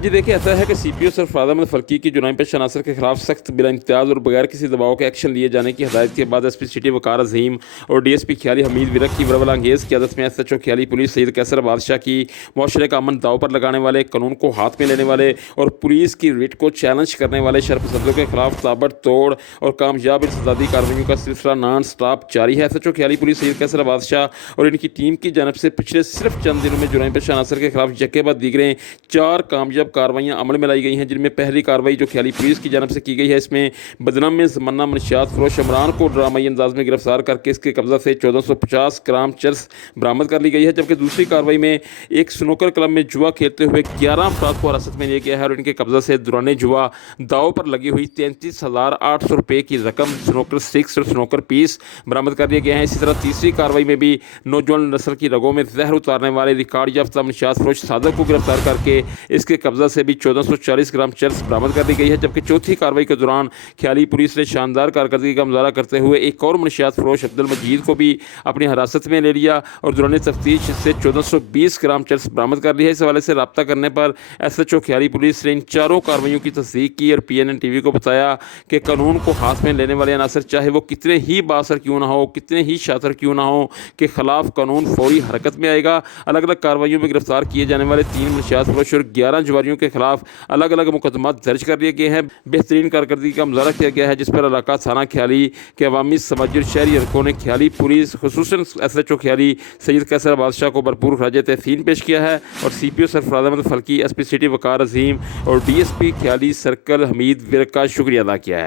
जी देखिए, ऐसा है कि सीपीओ सरफराज अहमद फल्की की जुर्माना पेश अनासर के खिलाफ सख्त बिला इम्तियाज़ और बगैर किसी दबाव के एक्शन लिए जाने की हदायत के बाद एसपी सिटी वकार अजीम और डीएसपी ख्याली हमीद विरक की वरवला अंगेज़ क़यादत में एसएचओ ख्याली पुलिस सईद कैसर बादशाह की मुआशरे का अमन दाव पर लगाने वाले, कानून को हाथ में लेने वाले और पुलिस की रिट को चैलेंज करने वाले शरपसंदों के खिलाफ ताबड़तोड़ और कामयाब इंसदादी कार्रवाइयों का सिलसिला नॉन स्टॉप जारी है। एसएचओ ख्याली पुलिस सईद कैसर बादशाह और इनकी टीम की जानब से पिछले सिर्फ चंद दिनों में जुर्माना पेश अनासर के खिलाफ यके बाद दीगरें 4 कामयाब कार्रवाइयाँ अमल में लाई गई हैं, जिनमें पहली कार्रवाई जो ख्याली पुलिस की जानब से की गई है, इसमें बदनाम में ज़माना मनशियात फरोश इमरान को ड्रामाई अंदाज में गिरफ्तार करके इसके कब्जा से 1450 ग्राम चरस बरामद कर ली गई है। जबकि दूसरी कार्रवाई में एक स्नूकर क्लब में जुआ खेलते हुए 11 अफराद को हिरासत में लिया गया है और इनके कब्जा से दौरान जुआ दाव पर लगी हुई 33,800 रुपये की रकम, स्नूकर स्टिक्स और स्नूकर पीस बरामद कर लिए गए हैं। इसी तरह तीसरी कार्रवाई में भी नौजवान नस्ल की रगों में जहर उतारने वाले रिकॉर्ड याफ्ता मनशियात फरोश सादक को गिरफ्तार करके इसके कब्जा से भी 1440 ग्राम चरस बरामद कर दी गई है। जबकि चौथी कार्रवाई के दौरान ख्याली पुलिस ने शानदार कारकर्दगी का मुजाहरा करते हुए एक और मनशियात फरोश अब्दुल मजीद को भी अपनी हिरासत में ले लिया और दौरान तफ्तीश से 1420 ग्राम चरस बरामद कर लिया है। इस हवाले से रब्ता करने पर एसएचओ ख्याली पुलिस ने इन चारों कार्रवाइयों की तस्दीक की और पीएनएन टीवी को बताया कि कानून को हाथ में लेने वाले अनासर चाहे वो कितने ही बासर क्यों ना हो, कितने ही शातर क्यों ना हो, के खिलाफ कानून फौरी हरकत में आएगा। अलग अलग कार्रवाइयों में गिरफ्तार किए जाने वाले 3 मनशियात फरोश और 11 जुआरियों के खिलाफ अलग अलग मुकदमा दर्ज कर लिए गए हैं। बेहतरीन कारकर्दगी का मुजाहरा किया गया है, जिस पर इलाका थाना ख्याली के अवामी समाजी और शहरी हलकों ने ख्याली पुलिस खुसूसन एसएचओ ख्याली सईद कैसर बादशाह को भरपूर खराज तहसीन पेश किया है और CPO Sarfraz Ahmed Falki, SP city Waqar Azeem और डीएसपी ख्याली सर्कल हमीद विरक का शुक्रिया अदा किया है।